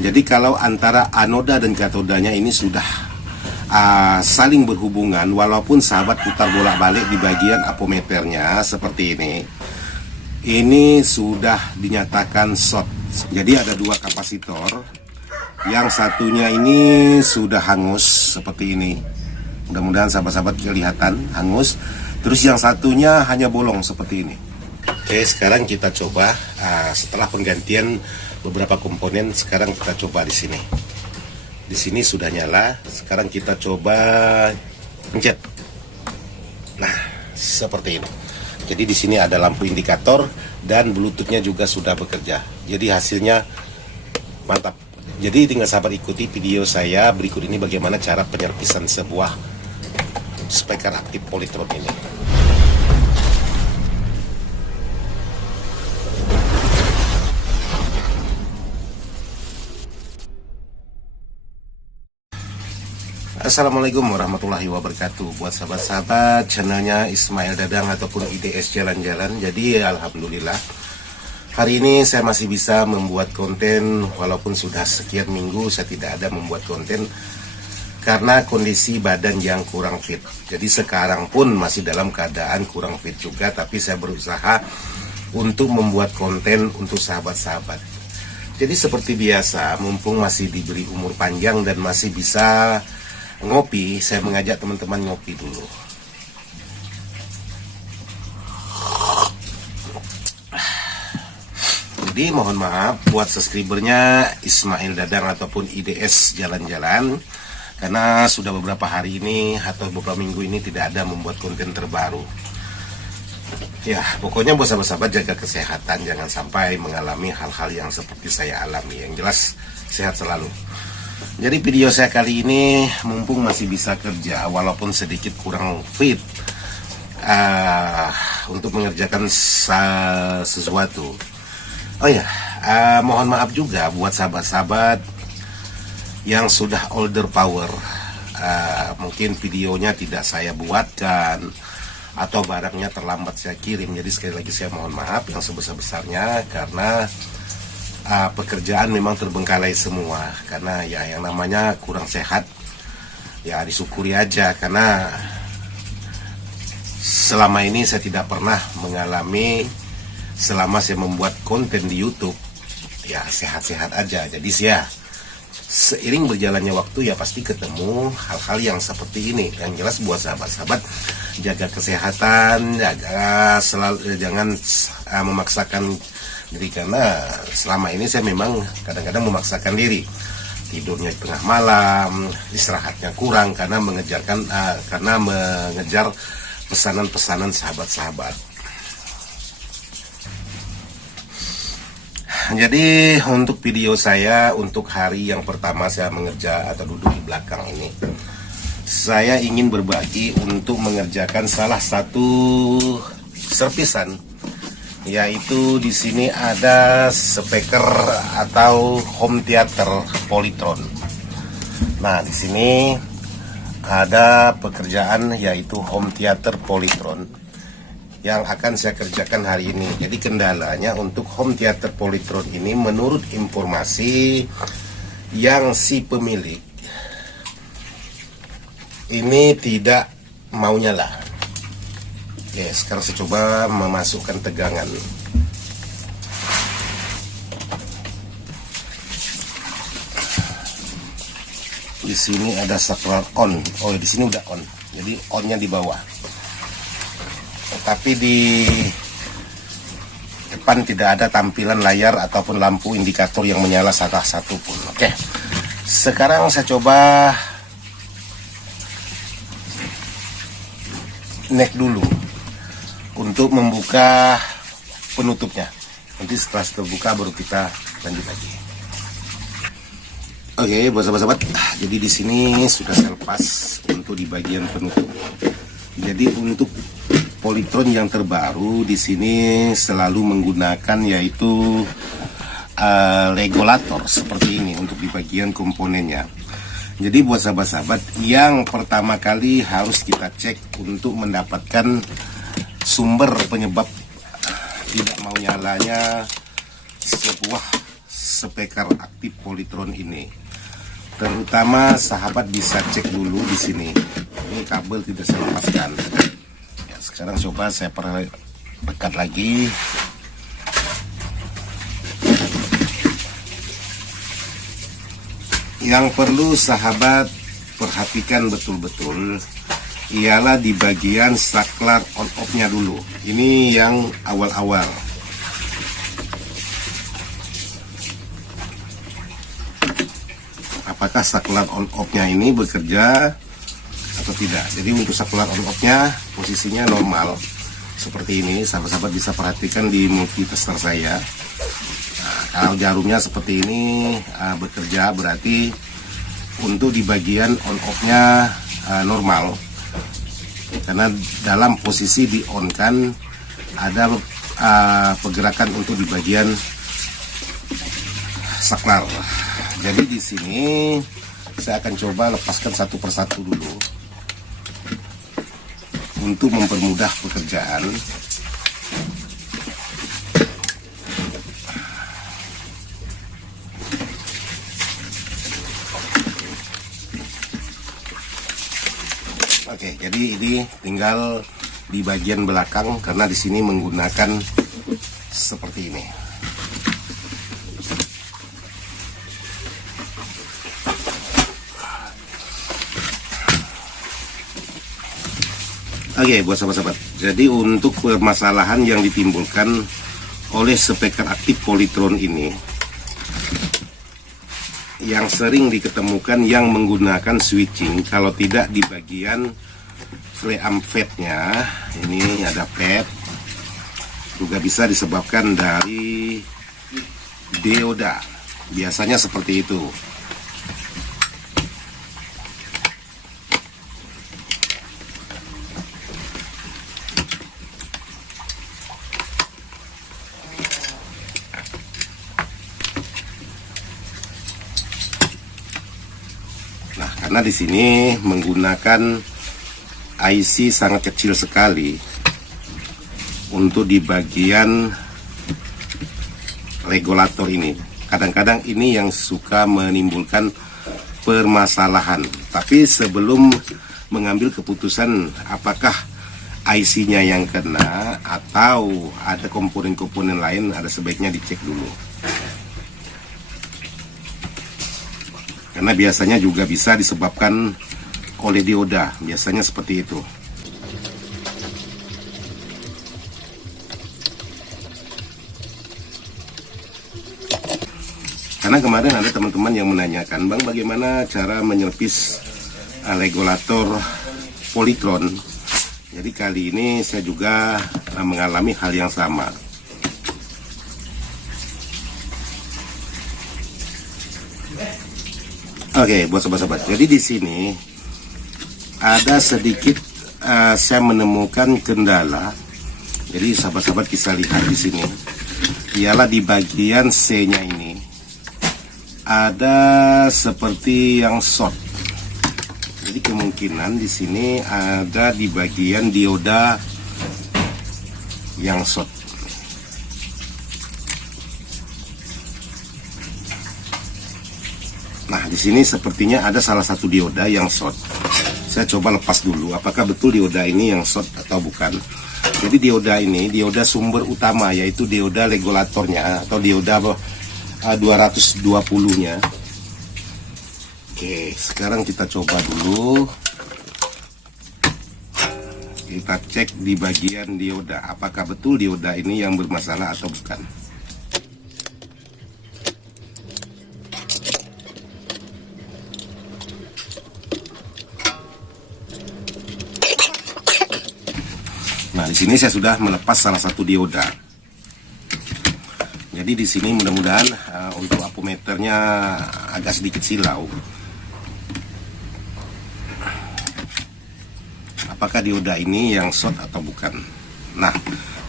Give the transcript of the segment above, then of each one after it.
Jadi kalau antara anoda dan katodanya ini sudah saling berhubungan, walaupun sahabat putar bolak-balik di bagian apometernya seperti ini sudah dinyatakan short. Jadi ada dua kapasitor, yang satunya ini sudah hangus seperti ini. Mudah-mudahan sahabat-sahabat kelihatan hangus. Terus yang satunya hanya bolong seperti ini. Oke, sekarang kita coba setelah penggantian beberapa komponen. Sekarang kita coba di sini. Di sini sudah nyala. Sekarang kita coba pencet. Nah, seperti ini. Jadi di sini ada lampu indikator dan Bluetooth-nya juga sudah bekerja. Jadi hasilnya mantap. Jadi tinggal sahabat ikuti video saya berikut ini bagaimana cara penyerpisan sebuah speaker aktif Polytron ini. Assalamualaikum warahmatullahi wabarakatuh. Buat sahabat-sahabat channelnya Ismail Dadang ataupun IDS Jalan-Jalan. Jadi alhamdulillah hari ini saya masih bisa membuat konten, walaupun sudah sekian minggu saya tidak ada membuat konten karena kondisi badan yang kurang fit. Jadi sekarang pun masih dalam keadaan kurang fit juga, tapi saya berusaha untuk membuat konten untuk sahabat-sahabat. Jadi seperti biasa, mumpung masih diberi umur panjang dan masih bisa ngopi, saya mengajak teman-teman ngopi dulu. Jadi mohon maaf buat subscribernya Ismail Dadang ataupun IDS Jalan-Jalan, karena sudah beberapa hari ini atau beberapa minggu ini tidak ada membuat konten terbaru. Ya, pokoknya buat sahabat-sahabat jaga kesehatan, jangan sampai mengalami hal-hal yang seperti saya alami. Yang jelas sehat selalu. Jadi video saya kali ini mumpung masih bisa kerja walaupun sedikit kurang fit untuk mengerjakan sesuatu. Oh ya, mohon maaf juga buat sahabat-sahabat yang sudah older power. Mungkin videonya tidak saya buatkan atau barangnya terlambat saya kirim. Jadi sekali lagi saya mohon maaf yang sebesar-besarnya karena pekerjaan memang terbengkalai semua. Karena ya yang namanya kurang sehat ya disyukuri aja, karena selama ini saya tidak pernah mengalami, selama saya membuat konten di YouTube ya sehat-sehat aja. Jadi ya seiring berjalannya waktu ya pasti ketemu hal-hal yang seperti ini. Yang jelas buat sahabat-sahabat jaga kesehatan, jangan memaksakan diri, karena selama ini saya memang kadang-kadang memaksakan diri, tidurnya di tengah malam, istirahatnya kurang karena mengejar pesanan-pesanan sahabat-sahabat. Jadi untuk video saya untuk hari yang pertama saya mengerja atau duduk di belakang ini, saya ingin berbagi untuk mengerjakan salah satu servisan, yaitu di sini ada speaker atau home theater Polytron. Nah, di sini ada pekerjaan yaitu home theater Polytron yang akan saya kerjakan hari ini. Jadi kendalanya untuk home theater Polytron ini menurut informasi yang si pemilik ini tidak mau nyala. Oke, sekarang saya coba memasukkan tegangan. Di sini ada saklar on. Oh, di sini udah on. Jadi onnya di bawah. Tapi di depan tidak ada tampilan layar ataupun lampu indikator yang menyala salah satu pun. Oke, sekarang saya coba neck dulu untuk membuka penutupnya. Nanti setelah terbuka baru kita lanjut lagi. Oke, buat sahabat-sahabat, jadi di sini sudah saya lepas untuk di bagian penutup. Jadi untuk Polytron yang terbaru di sini selalu menggunakan yaitu regulator seperti ini untuk di bagian komponennya. Jadi buat sahabat-sahabat, yang pertama kali harus kita cek untuk mendapatkan sumber penyebab tidak mau nyalanya sebuah speaker aktif Polytron ini. Terutama sahabat bisa cek dulu di sini. Ini kabel tidak saya lepaskan. Ya, sekarang coba saya perdekat lagi. Yang perlu sahabat perhatikan betul-betul ialah di bagian saklar on off-nya dulu. Ini yang awal-awal. Apakah saklar on off-nya ini bekerja atau tidak. Jadi untuk saklar on off-nya posisinya normal seperti ini. Sahabat-sahabat bisa perhatikan di multitester saya. Nah, kalau jarumnya seperti ini bekerja, berarti untuk di bagian on off-nya normal. Karena dalam posisi di on kan ada pergerakan untuk di bagian saklar. Jadi di sini saya akan coba lepaskan satu persatu dulu untuk mempermudah pekerjaan. Oke, jadi ini tinggal di bagian belakang karena di sini menggunakan seperti ini. Oke, buat sahabat-sahabat. Jadi untuk permasalahan yang ditimbulkan oleh speaker aktif Polytron ini, yang sering diketemukan yang menggunakan switching, kalau tidak di bagian preamp FET-nya, ini ada FET, juga bisa disebabkan dari dioda. Biasanya seperti itu. Nah, karena di sini menggunakan IC sangat kecil sekali untuk di bagian regulator ini. Kadang-kadang ini yang suka menimbulkan permasalahan. Tapi sebelum mengambil keputusan apakah IC-nya yang kena atau ada komponen-komponen lain, ada sebaiknya dicek dulu. Karena biasanya juga bisa disebabkan oleh dioda, biasanya seperti itu. Karena kemarin ada teman-teman yang menanyakan, Bang, bagaimana cara menyelpis regulator Polytron. Jadi kali ini saya juga mengalami hal yang sama. Oke, buat sahabat-sahabat. Jadi di sini ada sedikit saya menemukan kendala. Jadi sahabat-sahabat bisa lihat di sini. Ialah di bagian C-nya ini ada seperti yang short. Jadi kemungkinan di sini ada di bagian dioda yang short. Nah, di sini sepertinya ada salah satu dioda yang short. Saya coba lepas dulu apakah betul dioda ini yang short atau bukan. Jadi dioda ini, dioda sumber utama, yaitu dioda regulatornya atau dioda 220-nya. Oke, sekarang kita coba dulu. Kita cek di bagian dioda, apakah betul dioda ini yang bermasalah atau bukan. Nah, di sini saya sudah melepas salah satu dioda. Jadi di sini mudah-mudahan untuk ampermeternya agak sedikit silau. Apakah dioda ini yang short atau bukan? Nah,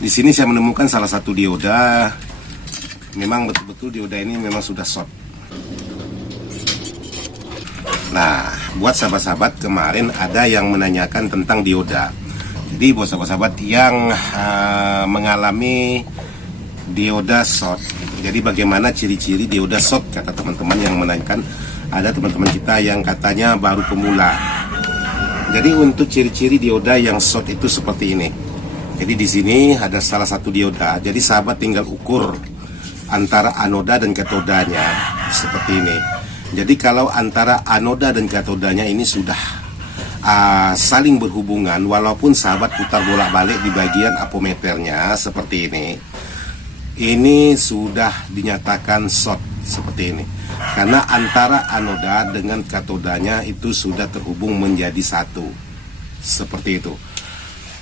di sini saya menemukan salah satu dioda. Memang betul-betul dioda ini memang sudah short. Nah, buat sahabat-sahabat kemarin ada yang menanyakan tentang dioda. Jadi buat sahabat-sahabat yang mengalami dioda short, Jadi bagaimana ciri-ciri dioda short, kata teman-teman yang menanyakan. Ada teman-teman kita yang katanya baru pemula. Jadi untuk ciri-ciri dioda yang short itu seperti ini. Jadi di sini ada salah satu dioda. Jadi sahabat tinggal ukur antara anoda dan katodanya seperti ini. Jadi kalau antara anoda dan katodanya ini sudah saling berhubungan, walaupun sahabat putar bolak-balik di bagian apometernya seperti ini sudah dinyatakan short seperti ini. Karena antara anoda dengan katodanya itu sudah terhubung menjadi satu. Seperti itu.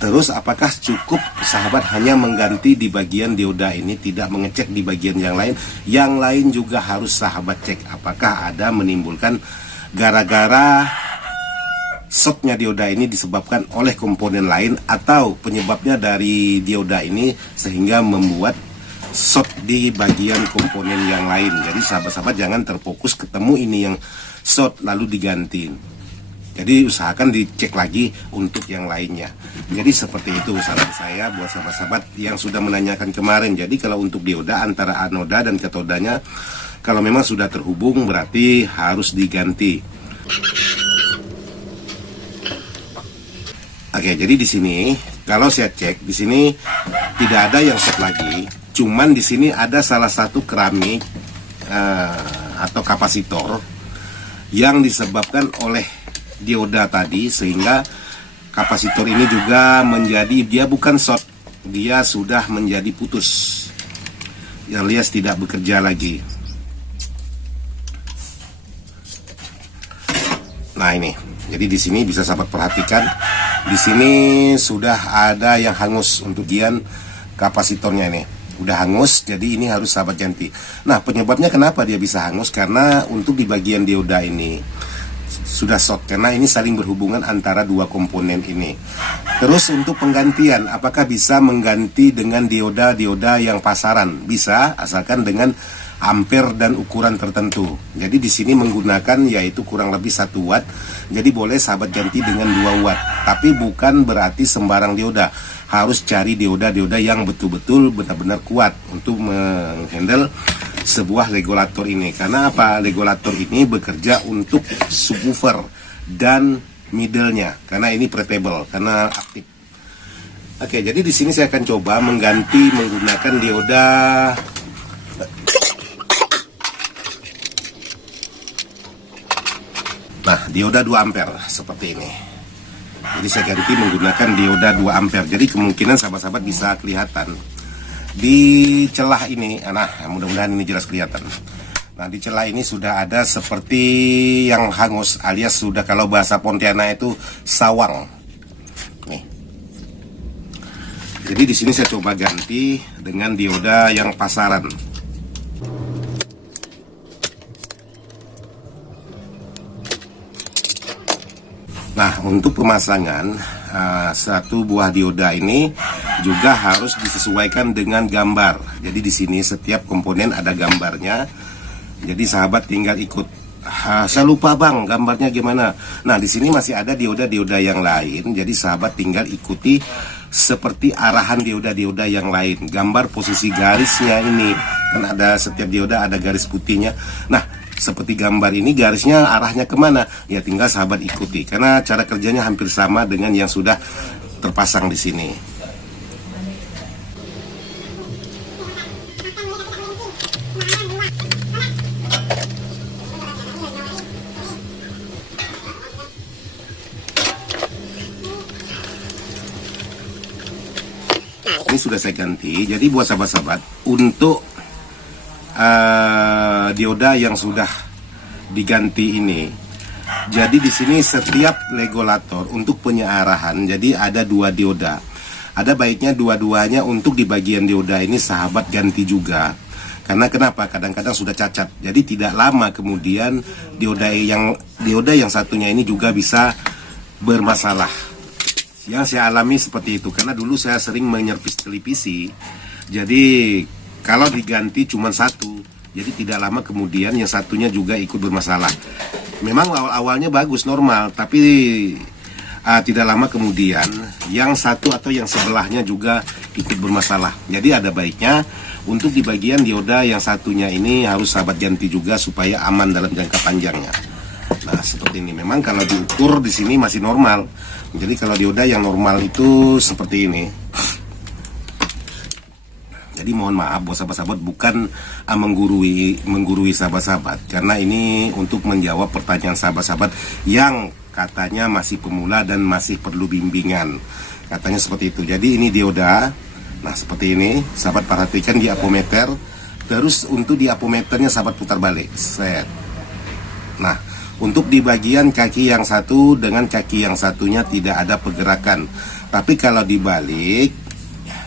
Terus apakah cukup sahabat hanya mengganti di bagian dioda ini, tidak mengecek di bagian yang lain? Yang lain juga harus sahabat cek apakah ada menimbulkan gara-gara shortnya dioda ini disebabkan oleh komponen lain, atau penyebabnya dari dioda ini sehingga membuat short di bagian komponen yang lain. Jadi sahabat-sahabat jangan terfokus ketemu ini yang short lalu diganti. Jadi usahakan dicek lagi untuk yang lainnya. Jadi seperti itu saran saya buat sahabat-sahabat yang sudah menanyakan kemarin. Jadi kalau untuk dioda antara anoda dan katodanya, kalau memang sudah terhubung berarti harus diganti. Oke, jadi di sini kalau saya cek di sini tidak ada yang short lagi. Cuman di sini ada salah satu keramik atau kapasitor yang disebabkan oleh dioda tadi, sehingga kapasitor ini juga menjadi, dia bukan short, dia sudah menjadi putus, alias tidak bekerja lagi. Nah ini, jadi di sini bisa sahabat perhatikan, di sini sudah ada yang hangus untuk bagian kapasitornya ini. Udah hangus, jadi ini harus sahabat ganti. Nah penyebabnya kenapa dia bisa hangus, karena untuk di bagian dioda ini sudah short, karena ini saling berhubungan antara dua komponen ini. Terus untuk penggantian, apakah bisa mengganti dengan dioda yang pasaran? Bisa, asalkan dengan ampere dan ukuran tertentu. Jadi di sini menggunakan yaitu kurang lebih 1 watt. Jadi boleh sahabat ganti dengan 2 watt. Tapi bukan berarti sembarang dioda. Harus cari dioda yang betul-betul benar-benar kuat untuk menghandle sebuah regulator ini. Karena apa? Regulator ini bekerja untuk subwoofer dan middle-nya. Karena ini portable, karena aktif. Oke, jadi di sini saya akan coba mengganti menggunakan dioda dioda 2 ampere seperti ini. Jadi saya ganti menggunakan dioda 2 ampere. Jadi kemungkinan sahabat-sahabat bisa kelihatan di celah ini. Nah, mudah-mudahan ini jelas kelihatan. Nah, di celah ini sudah ada seperti yang hangus, alias sudah, kalau bahasa Pontianak itu sawang. Nih. Jadi di sini saya coba ganti dengan dioda yang pasaran. Nah, untuk pemasangan satu buah dioda ini juga harus disesuaikan dengan gambar. Jadi di sini setiap komponen ada gambarnya. Jadi sahabat tinggal ikut. Saya lupa bang, gambarnya gimana? Nah, di sini masih ada dioda yang lain. Jadi sahabat tinggal ikuti seperti arahan dioda yang lain. Gambar posisi garisnya ini, kan ada setiap dioda ada garis putihnya. Nah, seperti gambar ini garisnya arahnya kemana? Ya tinggal sahabat ikuti, karena cara kerjanya hampir sama dengan yang sudah terpasang di sini. Ini sudah saya ganti. Jadi buat sahabat-sahabat, untuk dioda yang sudah diganti ini, jadi di sini setiap regulator untuk penyearahan, jadi ada 2 dioda. Ada baiknya dua-duanya untuk di bagian dioda ini sahabat ganti juga. Karena kenapa? Kadang-kadang sudah cacat. Jadi tidak lama kemudian dioda yang satunya ini juga bisa bermasalah. Yang saya alami seperti itu, karena dulu saya sering menyervis televisi. Jadi kalau diganti cuma 1, jadi tidak lama kemudian yang satunya juga ikut bermasalah. Memang awal-awalnya bagus, normal, tapi tidak lama kemudian yang satu atau yang sebelahnya juga ikut bermasalah. Jadi ada baiknya Untuk di bagian dioda yang satunya ini harus sahabat ganti juga supaya aman dalam jangka panjangnya. Nah, seperti ini. Memang kalau diukur di sini masih normal. Jadi kalau dioda yang normal itu seperti ini. Jadi mohon maaf buat sahabat-sahabat, bukan menggurui sahabat-sahabat, karena ini untuk menjawab pertanyaan sahabat-sahabat yang katanya masih pemula dan masih perlu bimbingan. Katanya seperti itu. Jadi ini dioda. Nah, seperti ini. Sahabat perhatikan di apometer. Terus untuk di apometernya sahabat putar balik. Set. Nah, untuk di bagian kaki yang satu dengan kaki yang satunya tidak ada pergerakan. Tapi kalau dibalik,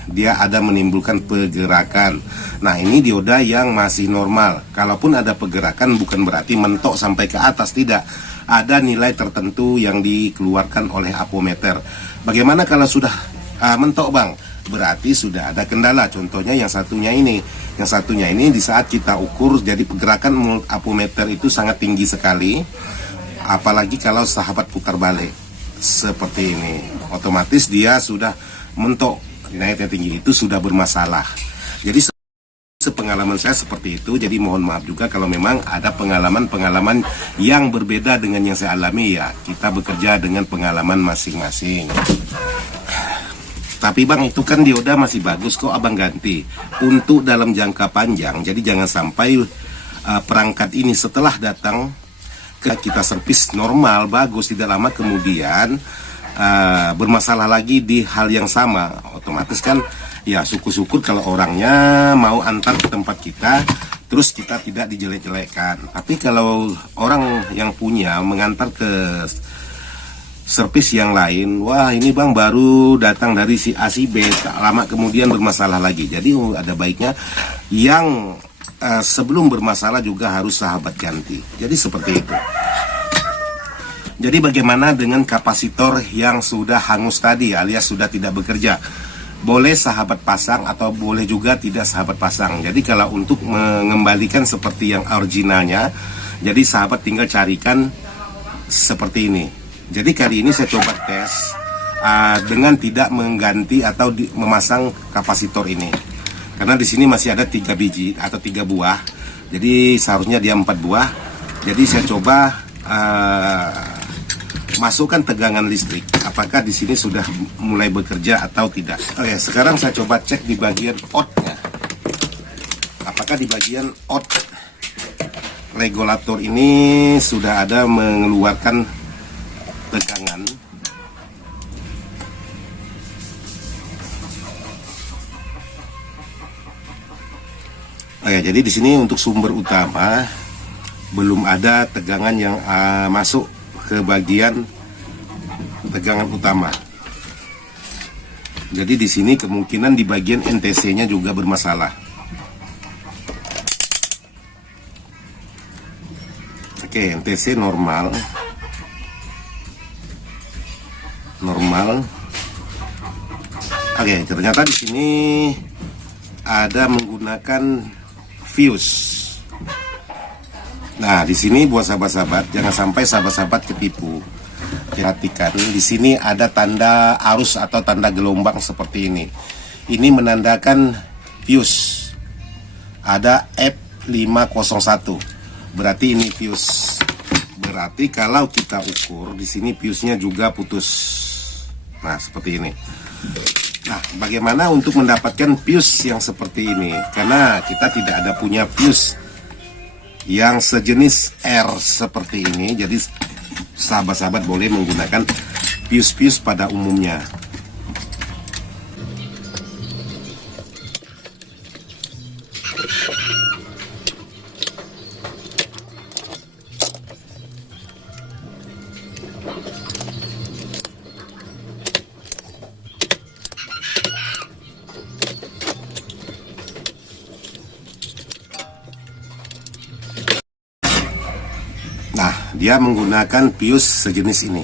dia ada menimbulkan pergerakan. Nah, ini dioda yang masih normal. Kalaupun ada pergerakan bukan berarti mentok sampai ke atas, tidak. Ada nilai tertentu yang dikeluarkan oleh apometer. Bagaimana kalau sudah mentok, Bang? Berarti sudah ada kendala. Contohnya yang satunya ini. Yang satunya ini di saat kita ukur, jadi pergerakan apometer itu sangat tinggi sekali. Apalagi kalau sahabat putar balik seperti ini, otomatis dia sudah mentok. Naiknya tinggi itu sudah bermasalah. Jadi sepengalaman saya seperti itu. Jadi mohon maaf juga kalau memang ada pengalaman-pengalaman yang berbeda dengan yang saya alami, ya kita bekerja dengan pengalaman masing-masing. Tapi Bang, itu kan dioda masih bagus kok Abang ganti untuk dalam jangka panjang. Jadi jangan sampai perangkat ini setelah datang ke kita servis normal bagus, tidak lama kemudian bermasalah lagi di hal yang sama. Otomatis kan ya syukur-syukur kalau orangnya mau antar ke tempat kita, terus kita tidak dijelek-jelekkan. Tapi kalau orang yang punya mengantar ke servis yang lain, wah ini Bang baru datang dari si A si B, lama kemudian bermasalah lagi. Jadi ada baiknya yang sebelum bermasalah juga harus sahabat ganti. Jadi seperti itu. Jadi bagaimana dengan kapasitor yang sudah hangus tadi alias sudah tidak bekerja? Boleh sahabat pasang atau boleh juga tidak sahabat pasang. Jadi kalau untuk mengembalikan seperti yang originalnya, jadi sahabat tinggal carikan seperti ini. Jadi kali ini saya coba tes dengan tidak mengganti atau memasang kapasitor ini. Karena di sini masih ada 3 biji atau 3 buah. Jadi seharusnya dia 4 buah. Jadi saya coba masukkan tegangan listrik, apakah di sini sudah mulai bekerja atau tidak. Oke, sekarang saya coba cek di bagian outnya, apakah di bagian out regulator ini sudah ada mengeluarkan tegangan. Oke, jadi di sini untuk sumber utama belum ada tegangan yang masuk ke bagian tegangan utama. Jadi di sini kemungkinan di bagian NTC-nya juga bermasalah. Oke, NTC normal. Oke, ternyata di sini ada menggunakan fuse. Nah, di sini buat sahabat-sahabat jangan sampai sahabat-sahabat ketipu. Perhatikan di sini ada tanda arus atau tanda gelombang seperti ini. Ini menandakan fuse. Ada F501. Berarti ini fuse. Berarti kalau kita ukur di sini fuse-nya juga putus. Nah, seperti ini. Nah, bagaimana untuk mendapatkan fuse yang seperti ini? Karena kita tidak ada punya fuse yang sejenis R seperti ini. Jadi sahabat-sahabat boleh menggunakan fuse-fuse pada umumnya. Nah, dia menggunakan fuse sejenis ini.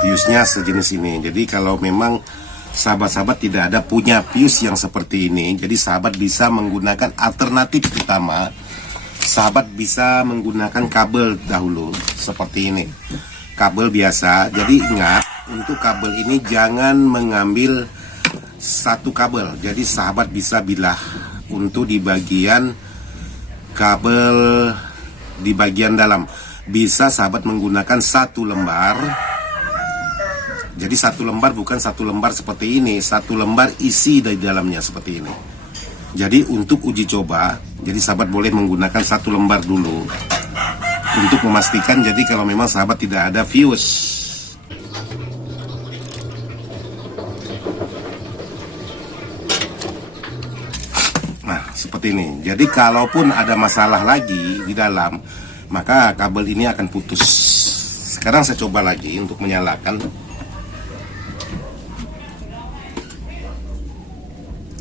Fuse-nya sejenis ini. Jadi kalau memang sahabat-sahabat tidak ada punya fuse yang seperti ini, jadi sahabat bisa menggunakan alternatif utama. Sahabat bisa menggunakan kabel dahulu seperti ini. Kabel biasa. Jadi ingat, untuk kabel ini jangan mengambil satu kabel. Jadi sahabat bisa bilah untuk di bagian kabel di bagian dalam. Bisa sahabat menggunakan satu lembar. Jadi satu lembar, bukan satu lembar seperti ini, satu lembar isi dari dalamnya seperti ini. Jadi untuk uji coba, jadi sahabat boleh menggunakan satu lembar dulu untuk memastikan. Jadi kalau memang sahabat tidak ada fuse. Nah, seperti ini. Jadi kalaupun ada masalah lagi di dalam, maka kabel ini akan putus. Sekarang saya coba lagi untuk menyalakan.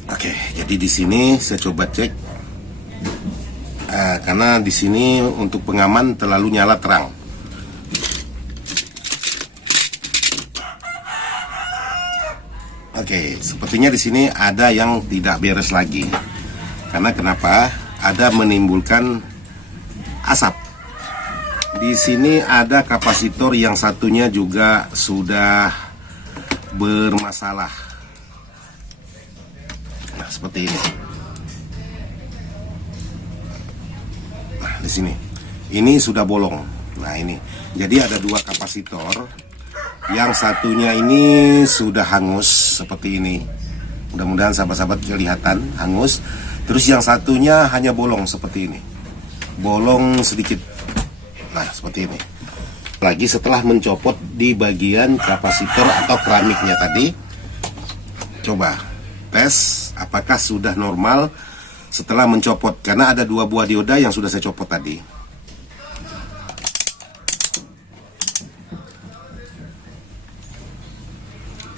Oke, jadi di sini saya coba cek. Karena di sini untuk pengaman terlalu nyala terang. Oke, sepertinya di sini ada yang tidak beres lagi. Karena kenapa? Ada menimbulkan asap. Di sini ada kapasitor yang satunya juga sudah bermasalah. Nah, seperti ini. Nah, di sini. Ini sudah bolong. Nah, ini. Jadi ada dua kapasitor. Yang satunya ini sudah hangus seperti ini. Mudah-mudahan sahabat-sahabat kelihatan hangus. Terus yang satunya hanya bolong seperti ini. Bolong sedikit. Nah, seperti ini. Lagi setelah mencopot di bagian kapasitor atau keramiknya tadi. Coba tes apakah sudah normal setelah mencopot. Karena ada dua buah dioda yang sudah saya copot tadi.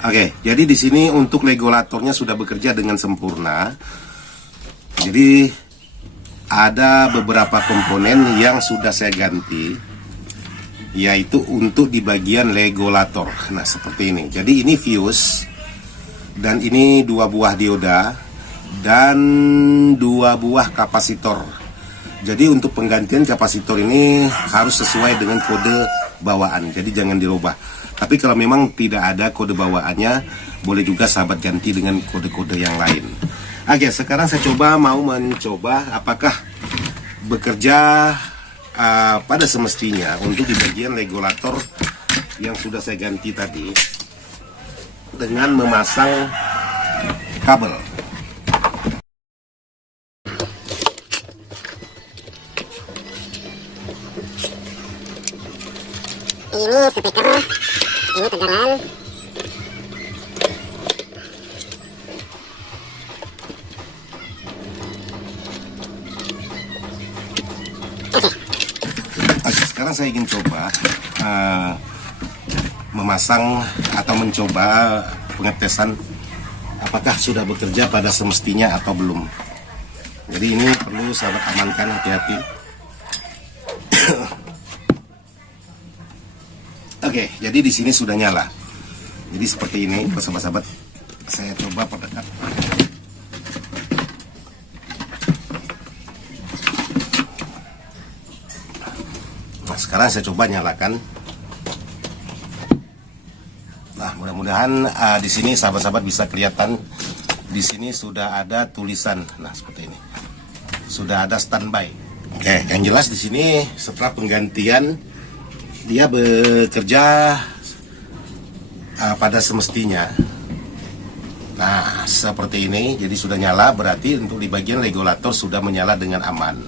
Oke, jadi di sini untuk regulatornya sudah bekerja dengan sempurna. Jadi ada beberapa komponen yang sudah saya ganti, yaitu untuk di bagian regulator. Nah, seperti ini. Jadi ini fuse, dan ini dua buah dioda, dan dua buah kapasitor. Jadi untuk penggantian kapasitor ini harus sesuai dengan kode bawaan. Jadi jangan dirubah. Tapi kalau memang tidak ada kode bawaannya, boleh juga sahabat ganti dengan kode-kode yang lain. Oke, sekarang saya mau mencoba apakah bekerja pada semestinya untuk di bagian regulator yang sudah saya ganti tadi dengan memasang kabel. Ini speaker, ini tegangan. Oke, sekarang saya ingin coba memasang atau mencoba pengetesan apakah sudah bekerja pada semestinya atau belum. Jadi ini perlu sahabat amankan, hati-hati. Oke, jadi di sini sudah nyala. Jadi seperti ini, sahabat-sahabat. Saya coba perdekat. Nah, sekarang saya coba nyalakan. Nah, mudah-mudahan di sini sahabat-sahabat bisa kelihatan. Di sini sudah ada tulisan. Nah, seperti ini. Sudah ada standby. Oke, yang jelas di sini setelah penggantian dia bekerja pada semestinya. Nah, seperti ini. Jadi sudah nyala, berarti untuk di bagian regulator sudah menyala dengan aman.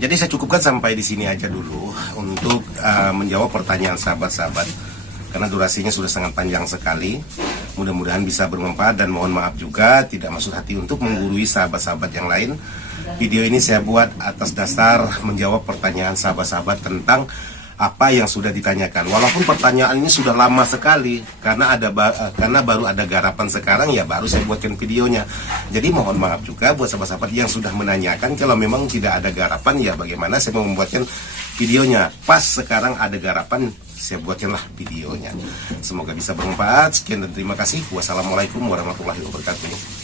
Jadi saya cukupkan sampai di sini aja dulu untuk menjawab pertanyaan sahabat-sahabat, karena durasinya sudah sangat panjang sekali. Mudah-mudahan bisa bermanfaat, dan mohon maaf juga tidak maksud hati untuk menggurui sahabat-sahabat yang lain. Video ini saya buat atas dasar menjawab pertanyaan sahabat-sahabat tentang apa yang sudah ditanyakan. Walaupun pertanyaan ini sudah lama sekali, karena baru ada garapan sekarang, ya baru saya buatkan videonya. Jadi mohon maaf juga buat sahabat-sahabat yang sudah menanyakan. Kalau memang tidak ada garapan, ya bagaimana saya mau membuatkan videonya. Pas sekarang ada garapan, saya buatkanlah videonya. Semoga bisa bermanfaat. Sekian dan terima kasih. Wassalamualaikum warahmatullahi wabarakatuh.